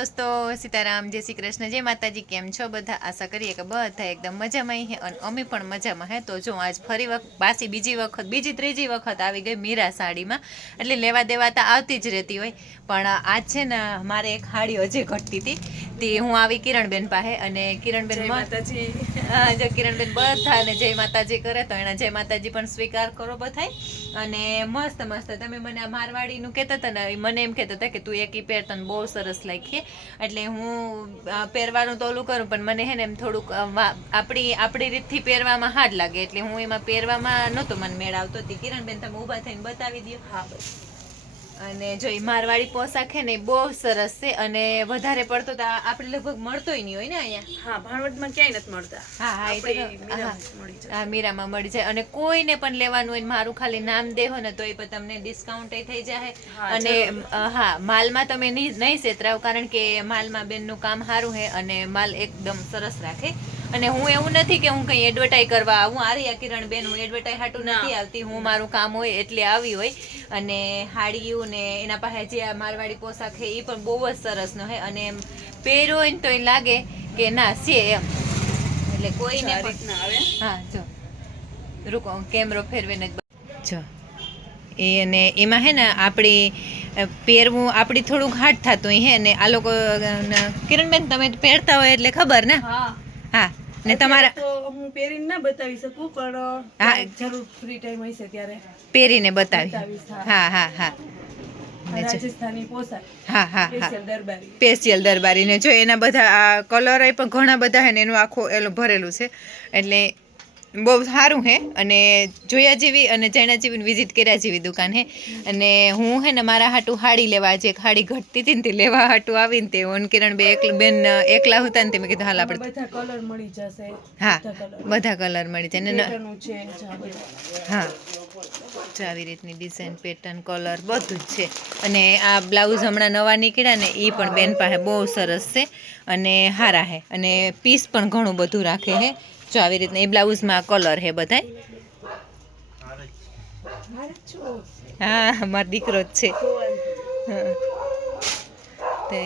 દોસ્તો, સીતારામ, જય શ્રી કૃષ્ણ, જય માતાજી। કેમ છો બધા? આશા કરીએ કે બધા એકદમ મજામાં હે અને અમે પણ મજામાં હે। તો જો આજ ફરી પાછી બીજી ત્રીજી વખત આવી ગઈ મીરા સાડીમાં। એટલે લેવા દેવા તો આવતી જ રહેતી હોય, પણ આજ છે ને મારે એક હાડી હજી ઘટતી હતી તે હું આવી કિરણબેન પાસે અને કિરણબેન જો કિરણબેન બધાને જય માતાજી કરે તો એના જય માતાજી પણ સ્વીકાર કરો બધાય। અને મસ્ત મસ્ત તમે મને મારવાડીનું કહેતા હતા ને, મને એમ કહેતા હતા કે તું એક પેર તને બહુ સરસ લાગી। એટલે હું પહેરવાનું તો ઓલું કરું, પણ મને હે ને એમ થોડુંક આપણી રીતથી પહેરવામાં હાર્ડ લાગે, એટલે હું એમાં પહેરવામાં નહોતો મને મેળ આવતો। કિરણબેન તમે ઊભા થઈને બતાવી દો। હા બસ। અને જો એ મારવાડી પોશાક છે ને એ બહુ સરસ છે અને વધારે પડતો તો આપણે લગભગ મળતોય નહીં હોય ને અહીંયા। હા, ભાણવડમાં ક્યાંય નથી મળતા। હા હા, એ તો હા મીરામાં મળી જાય અને કોઈને પણ લેવાનું હોય મારું ખાલી નામ દેહો ને તો એ પણ તમને ડિસ્કાઉન્ટ થઈ જાય। અને હા, માલમાં તમે નહીં છેતરાવ, કારણ કે માલમાં બેનનું કામ સારું છે અને માલ એકદમ સરસ રાખે। અને હું એવું નથી કે હું કંઈ એડવર્ટાઈઝ કરવા આવું, આર્યા કિરણ બેન હું એડવર્ટાઈઝ હાટું નથી આવતી, હું મારું કામ હોય એટલે આવી હોય। અને હાડીયું ને એના પાસે જે આ મારવાડી પોશાક છે એ પણ બહુ જ સરસનો છે અને એમ પહેર્યો હોય ને તો એ લાગે કે ના છે એમ, એટલે કોઈને પણ આવે। હા જો રૂકો કેમેરો ફેરવીને જો એ, અને એમાં હે ને આપણી પહેરવું આપણી થોડુંક હાર્ડ થતું હે ને આ લોકો કિરણબેન તમે પહેરતા હોય એટલે ખબર ને। હા ને તમારા તો હું પહેરીને ના બતાવી શકું, પણ હા જરૂર ફ્રી ટાઈમ હશે ત્યારે પહેરીને બતાવી। હા હા હા, રાજસ્થાની પોશાક, હા હા હા, સ્પેશિયલ દરબારી, સ્પેશિયલ દરબારી ને જો એના બધા કલર પણ ઘણા બધા હે ને એનું આખું એલું ભરેલું છે, એટલે બહુ સારું હે અને જોયા જેવી અને જાણ્યા જેવી વિઝિટ કર્યા જેવી દુકાન હે। અને હું હે ને મારા હાટું હાડી લેવા જે હાડી ઘટતી હતી ને તે લેવા હાટું આવીને તે કિરણ બેન એકલા હતા ને તે મેં કીધું હાલ આપણે બધા કલર મળી જશે। હા બધા કલર મળી જાય ને। પેટર્ન છે હા જો આવી રીતની ડિઝાઇન, પેટર્ન, કલર બધું જ છે। અને આ બ્લાઉઝ હમણાં નવા નીકળ્યા ને એ પણ બેન પાસે બહુ સરસ છે અને સારા છે અને પીસ પણ ઘણું બધું રાખે છે। જો આવી રીતના એ બ્લાઉઝમાં કલર છે બધાય। હા મારો દીકરો જ છે। હા તો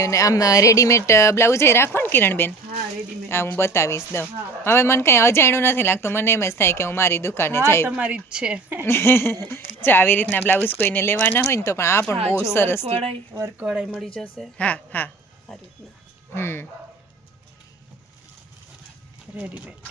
એને આમ રેડીમેડ બ્લાઉઝ એ રાખો ને કિરણબેન? હા રેડીમેડ હા હું છે। બતાવીશ દઉં। હા હવે મને કંઈ અજાણ્યું નથી લાગતું, મને એમ જ થાય કે હું મારી દુકાને હા જાય। તમારી જ છે। જો આવી રીતના બ્લાઉઝ કોઈને લેવાના હોય ને તો પણ આ પણ હા બહુ જો સરસ વર્કવાળાઈ મળી જશે। હા હા આ રીતના રેડીમેડ।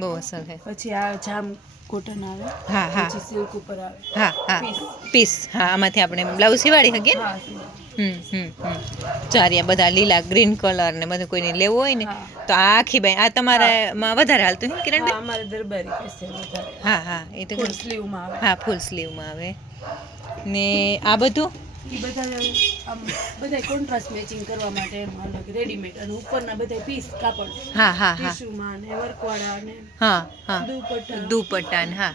બહુ અસર છે। પછી આ જામ કોટન આવે, હા હા પછી સિલ્ક ઉપર આવે, હા હા પીસ। પીસ, હા આમાંથી આપણે બ્લાઉઝ સિવાડી શકીએ હા ને। ચારિયા બધા લીલા ગ્રીન કલર ને બધું કોઈને લેવું હોય ને હા તો આ આખી ભાઈ આ તમારામાં વધારે હાલતું હે હા કિરણબેન? અમારે દરબારી પેસ્ટલ વધારે હા હા, એ તો ફૂલ સ્લીવમાં આવે। હા ફૂલ સ્લીવમાં આવે ને આ બધું એ બધા આમ બધા કોન્ટ્રાસ્ટ મેચિંગ કરવા માટે એમ અલગ રેડીમેડ, અને ઉપરના બધા પીસ કાપડ હા હા હા ટીશ્યુમાં ને વર્કવાળા ને હા હા દુપટ્ટા। દુપટ્ટા ને હા,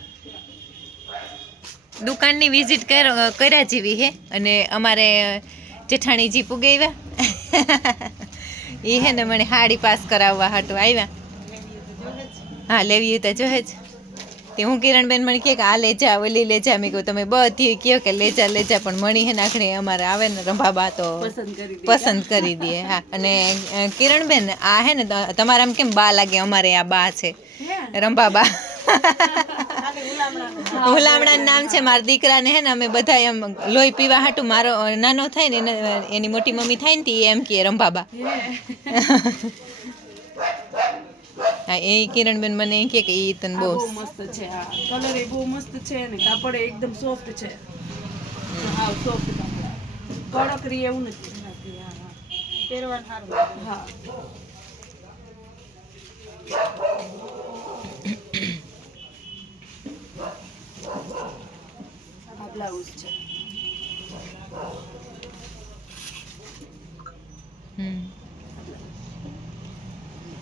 દુકાનની વિઝિટ કર્યા જેવી હે। અને અમારે જેઠાણીજી પૂગી આવ્યા, એ હે ને મને હાડી પાસ કરાવવા હાટું આવ્યા। હા લેવી હોય તો જોહે જ તે હું કિરણબેન મને કહે કે આ લેજા ઓલી લેજા, મેં કહ્યું તમે બધી કહો કે લેજા પણ મણી હે નાખણી અમારે આવે ને રંભાબા તો પસંદ કરી દે। હા અને કિરણબેન આ હે ને તમારા આમ કેમ બા લાગે, અમારે આ બા છે રંભાબા। હુલામણા નામ છે મારા દીકરાને હે ને અમે બધા એમ લોહી પીવા હાટું, મારો નાનો થાય ને એની મોટી મમ્મી થાય ને એમ કે રંભાબા। હા એ કિરણબેન મને એમ કે ઈ તને આ બહુ બહુ મસ્ત છે, આ કલર એ બહુ મસ્ત છે અને કાપડ એકદમ સોફ્ટ છે। હા સોફ્ટ કાપડ, કડક રી એવું નથી। પહેરવાનું સારું લાગે। હા આ બ્લાઉઝ છે।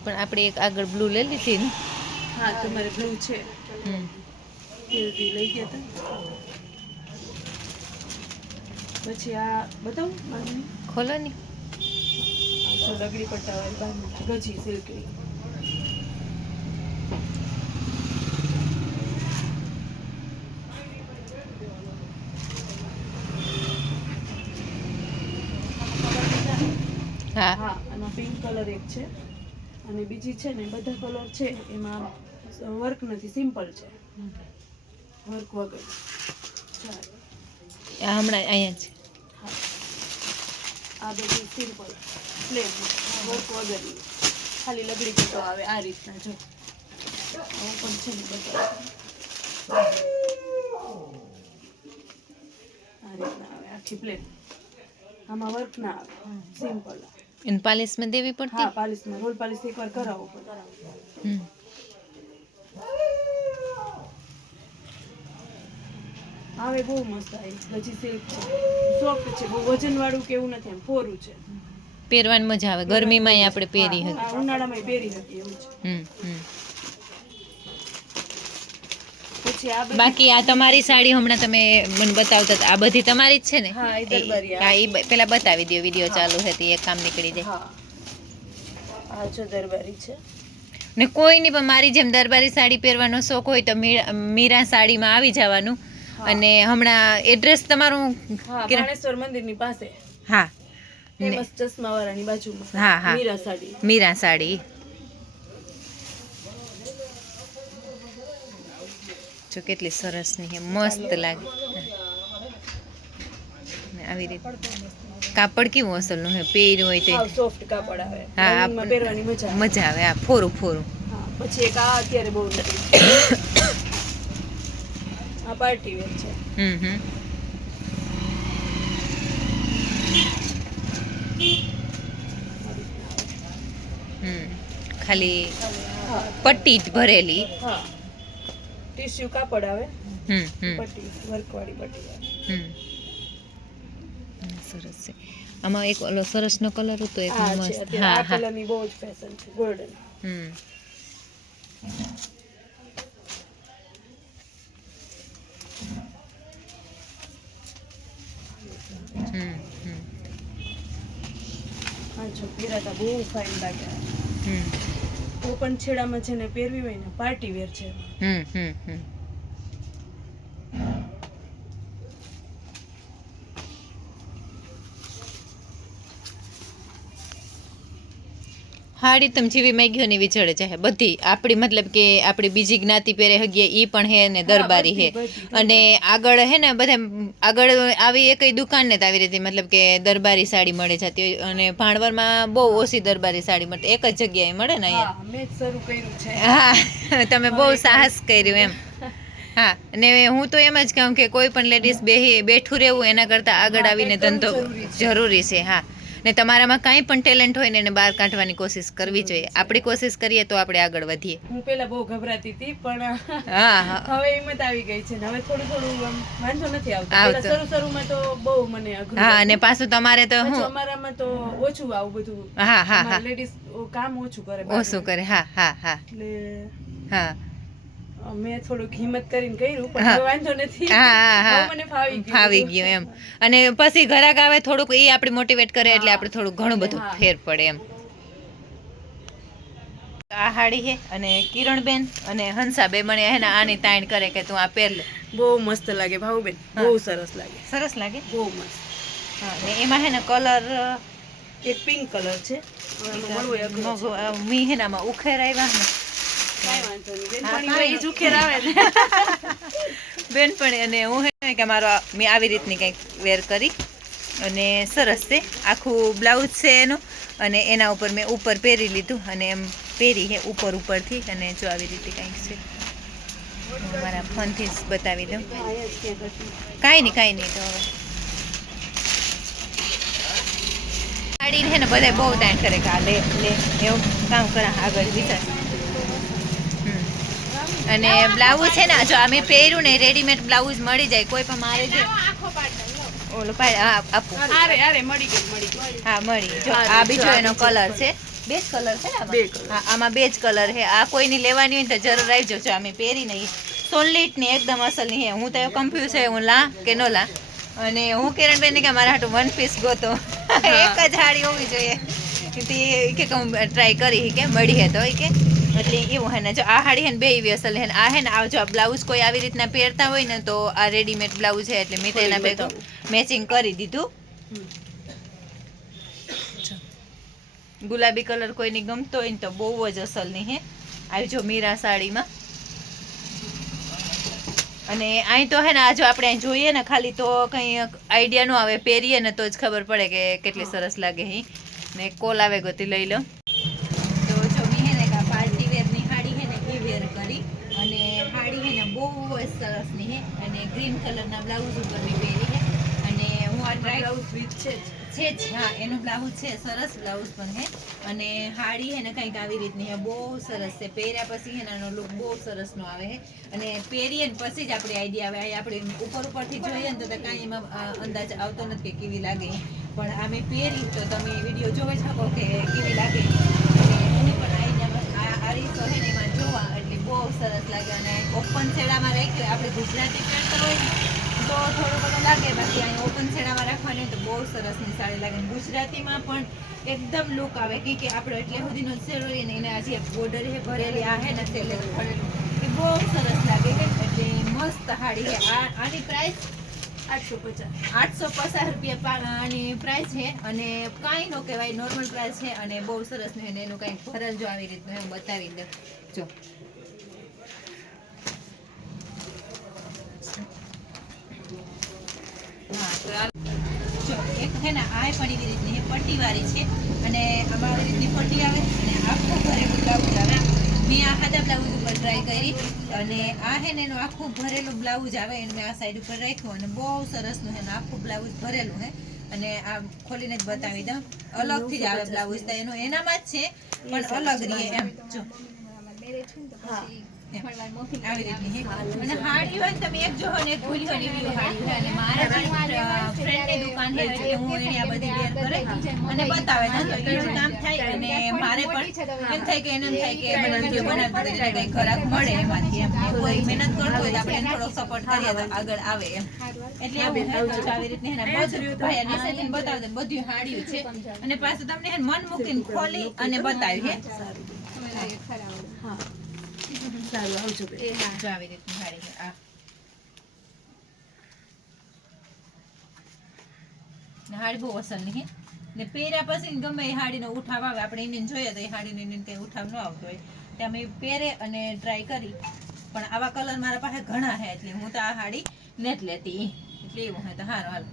પણ આપણે એક આગળ બ્લુ લઈ લીધી ને? હા તમારે બ્લુ છે, લઈ ગયા હતા। પછી આ બતાવું બાંધણી? ખોલો ને। આ જો લગડી પટ્ટા વાળી બાંધણી, ગજી સિલ્કની। હા હા આનો પિંક કલર એક છે અને બીજી છે ને બધા કલર છે એમાં વર્ક નથી, સિમ્પલ છે, વર્ક વગર. આ હમણાં અહીંયા છે. હા આ બધી સિમ્પલ પ્લેન વર્ક વગરની, ખાલી લગડી પીતો આવે આ રીતના. જો આવું પણ છે ને બધા આ રીતના આવે, આખી પ્લેન. આમાં વર્ક ના આવે, સિમ્પલ. એને પાલિશમાં દેવી પડતી. હા પાલિશમાં રોલ પાલિશ એકવાર કરાવો પડે. હમ. આવે બહુ મસ્ત આવી ગજી સિલ્ક છે, સોફ્ટ છે, બહુ વજન વાળું કે એવું નથી, એમ ફોરું છે. પહેરવાની મજા આવે, ગરમીમાં આપણે પહેરી હા, હતી. હા, ઉનાળામાં પહેરી હતી એવું છે. પછી આ બધી બાકી આ તમારી સાડી હમણાં તમે મને બતાવતા હતા, આ બધી તમારી જ છે ને? હા, એ દરબારી હા, એ પેલા બતાવી દો, વિડીયો ચાલુ હતી, એક કામ નીકળી જાય. હા આ જો દરબારી છે. ને કોઈ નહીં, પણ મારી જેમ દરબારી સાડી પહેરવાનો શોખ હોય તો મીરા સાડીમાં આવી જવાનું. અને હમણાં એડ્રેસ તમારું? હા, બાણેશ્વર મંદિરની પાસે. હા, ફેમસ ચશ્મા વાળાની બાજુમાં. હા હા, મીરા સાડી. મીરા સાડી. જો કેટલી સરસની છે, મસ્ત લાગે. આવી રીતે કાપડ કેવું અસલનું છે, પહેર્યું હોય તો સોફ્ટ કાપડ આવે. હા, રનિંગમાં પહેરવાની મજા આવે. મજા આવે. આ ફોરું ફોરું. હા, પછી એક આ અત્યારે બહુ આ પાર્ટી વેર છે. ખાલી પટ્ટી જ ભરેલી. હા, ટીશ્યુ કાપડ આવે. પટ્ટી વર્કવાળી પટ્ટી આવે. સરસ છે. આમાં એક ઓલો સરસનો કલર હતો, એક મસ્ત. આ કલરની બહુ જ ફેશન છે, ગોલ્ડન. હા જો પીરાતા બહુ ફાઇન લાગે. ઓપન છેડામાં છે ને પહેરવી હોય ને, પાર્ટી વેર છે. હાડી તમે જેવી મેગ્યો ને એવી ચડે છે બધી. આપણી મતલબ કે આપણી બીજી જ્ઞાતિ પહેરે હગીએ ઈ પણ હે ને દરબારી હે. અને આગળ હે ને બધા આગળ આવી એક દુકાન ને આવી રીતે મતલબ કે દરબારી સાડી મળે જતી હોય, અને ભાણવરમાં બહુ ઓછી દરબારી સાડી મળે, એક જ જગ્યાએ મળે ને અહીંયા. મેં જ શરૂ કર્યું છે. હા, તમે બહુ સાહસ કર્યું એમ. હા, અને હું તો એમ જ કહું કે કોઈ પણ લેડીઝ બેઠું રહેવું એના કરતાં આગળ આવીને ધંધો જરૂરી છે. હા, ને તમારામાં કાંઈ પણ ટેલેન્ટ હોય ને એને બહાર કાઢવાની કોશિશ કરવી જોઈએ. આપણી કોશિશ કરીએ તો આપણે આગળ વધીએ. હું પેલા બહુ ગભરાતી હતી, પણ હા, હવે હિંમત આવી ગઈ છે ને હવે થોડું થોડું વાંધો નથી આવતો. શરૂમાં તો બહુ મને અઘરું. હા, અને પાછું તમારે તો હું અમારામાં તો ઓછું આવું બધું. હા હા હા, લેડીઝ કામ ઓછું કરે. ઓછું કરે. હા હા હા, એટલે હા, મેં થોડુંક હિંમત કરીને કર્યું, પણ હવે વાંધો નથી. મને ફાવી ગયું એમ. અને પછી ઘરાક આવે થોડુંક એ આપણે મોટિવેટ કરે એટલે આપણે થોડુંક ઘણું બધું ફેર પડે એમ. આ હાડી હે, અને કિરણબેન અને હંસાબેન મને એને આની તાણ કરે કે તું આ પહેર લે. બહુ મસ્ત લાગે ભાવબેન, બહુ સરસ લાગે. સરસ લાગે, બહુ મસ્ત. હા, ને એમાં હે ને કલર એક પિંક કલર છે. મી હે ને આમાં ઉખેર આવ્યા ને બેનપણી, અને હું હે કે મારો મેં આવી રીતની કંઈક વેર કરી, અને સરસ છે. આખું બ્લાઉઝ છે એનું, અને એના ઉપર મેં ઉપર પહેરી લીધું, અને એમ પહેરી હે ઉપરથી. અને જો આવી રીતે કંઈક છે. મારા ફોનથી જ બતાવી દઉં. કાંઈ નહીં તો હવે સાડી છે ને બધા બહુ ટાઈમ કરે કે આ લે એવું કામ કરા આગળ વિચાર. અને બ્લાઉઝ છે ને, જો અમે પહેર્યું ને રેડીમેડ બ્લાઉઝ મળી જાય કોઈ પણ. મારે જે ઓલો આપું. હા, મળી. જો આ બીજો એનો કલર છે. બે જ કલર છે ને? હા, આમાં બે જ કલર છે. આ કોઈની લેવાની હોય તો જરૂર આવજો. જો અમે પહેરી નહીં, સોલિડ ની એકદમ અસલની હે. હું તો કન્ફ્યુઝ છે, હું લા કે ન લા. અને હું કિરણબેન ને કે મારા હાટું વન પીસ ગોતો, એક જ હાડી હોવી જોઈએ. કે હું ટ્રાય કરી કે મળી હે તો કે, એટલે એવું હે ને. જો આ હાડી હે ને બે એવી અસલ હે ને. આ હે ને આવજો બ્લાઉઝ કોઈ આવી રીતના પહેરતા હોય ને તો આ રેડીમેડ બ્લાઉઝ છે, એટલે મેં તેના ભેગું મેચિંગ કરી દીધું. ગુલાબી કલર કોઈની ગમતો હોય ને તો બહુ જ અસલની હે આવી જો મીરા સાડીમાં. અને અહીં તો હે ને આ જો આપણે અહીં જોઈએ ને ખાલી તો કંઈ આઈડિયા ન આવે, પહેરીએ ને તો જ ખબર પડે કે કેટલી સરસ લાગે હી. ને કોલ આવે ગોતી લઈ લો. તો જો મેં હે ને પાર્ટી વેરની સાડી હે ને એ વેર કરી અને સાડી હે ને બહુ જ સરસની હે અને ગ્રીન કલરના બ્લાઉઝ ઉપર બી પહેરી હે. અને હું આ ટ્રાય બ્લાઉઝ વિથ છે જ હા એનું બ્લાઉઝ છે, સરસ બ્લાઉઝ પણ હે. અને સાડી હે ને કંઈક આવી રીતની હે, બહુ સરસ છે. પહેર્યા પછી હે ને આનો લુક બહુ સરસનો આવે હે. અને પહેરીએ ને પછી જ આપણે આઈડિયા આવે. આપણે ઉપરથી જોઈએ ને તો કાંઈ એમાં અંદાજ આવતો નથી કે કેવી લાગે. પણ આ મેં પહેરી તો તમે વિડીયો જોઈ શકો કે કેવી લાગે. અને હું પણ આઈડિયામાં આ રીતો હે ને એમાં જોવા એટલે બહુ સરસ લાગે. અને ઓપન છેડામાં રાખ્યું આપણે ગુજરાતી પહેરતા હોય તો થોડું બધું લાગે, બાકી અહીં ઓપન છેડામાં રાખવાની હોય તો બહુ સરસની સાડી લાગે. ગુજરાતીમાં પણ એકદમ લુક આવે કે આપણે એટલે સુધીનો છેડો હોય ને એને આજે બોર્ડર હે ભરેલી આ હે ને છેલ્લે ભરેલું એ બહુ સરસ લાગે છે. એટલે મસ્ત સાડી છે. આની પ્રાઇસ 850 રૂપિયા આની પ્રાઇસ છે. અને કાંઈ નો કહેવાય, નોર્મલ પ્રાઇસ છે. અને બહુ સરસ ને એનું કંઈક ભરેલ જો આવી રીતનું હું બતાવી દઉં. જો હા તો જો એક છે ને આ પણ એવી રીતની પટ્ટીવાળી છે. અને આમાં આવી રીતની પટ્ટી આવે અને આખું ભરેલું બ્લાઉઝ આવે. મેં આ સાદા બ્લાઉઝ ઉપર ટ્રાય કરી અને આ હે ને એનું આખું ભરેલું બ્લાઉઝ આવે એને મેં આ સાઈડ ઉપર રાખ્યું અને બહુ સરસનું છે. આખું બ્લાઉઝ ભરેલું હે. અને આ ખોલીને જ બતાવી દઉં, અલગથી જ આવે બ્લાઉઝ તો એનું એનામાં જ છે પણ અલગ રહે એમ. જો આવી રીતની હે. અને હાડી હોય ને તમે એક જોહો ને એક ભૂલી હોય ને એવી હાડી હોય. અને મારા ફ્રેન્ડની દુકાન છે એટલે હું એને આ બધી વેર કરે અને બતાવે ને તો એનું કામ થાય. અને મારે પણ એમ થાય કે એને એમ થાય કે મને વિડીયો બનાવતી એટલે કંઈ ખોરાક મળે એમાંથી એમ. કોઈ મહેનત કરતો હોય તો આપણે એને થોડોક સપોર્ટ કરીએ તો આગળ આવે એમ. એટલે એવું હે. તો આવી રીતની હે ને બધું ભાઈ નીચેથી બતાવી દે બધું હાડીઓ છે. અને પાછું તમને હે મન મૂકીને ખોલી અને બતાવી હે. હા સારું આવજો. જો આવી રીતની હાડી છે આ. હાડી બહુ અસલની હે. ને પહેર્યા પછી ગમે એ હાડીનો ઉઠાવ આવે, આપણે એને જોઈએ તો એ હાડીનો એને કંઈ ઉઠાવ ન આવતો હોય ત્યાં મેં પહેરે અને ટ્રાય કરી. પણ આવા કલર મારા પાસે ઘણા છે એટલે હું તો આ હાડી નથી લેતી. એટલે એવું હોય તો હારું હાલ.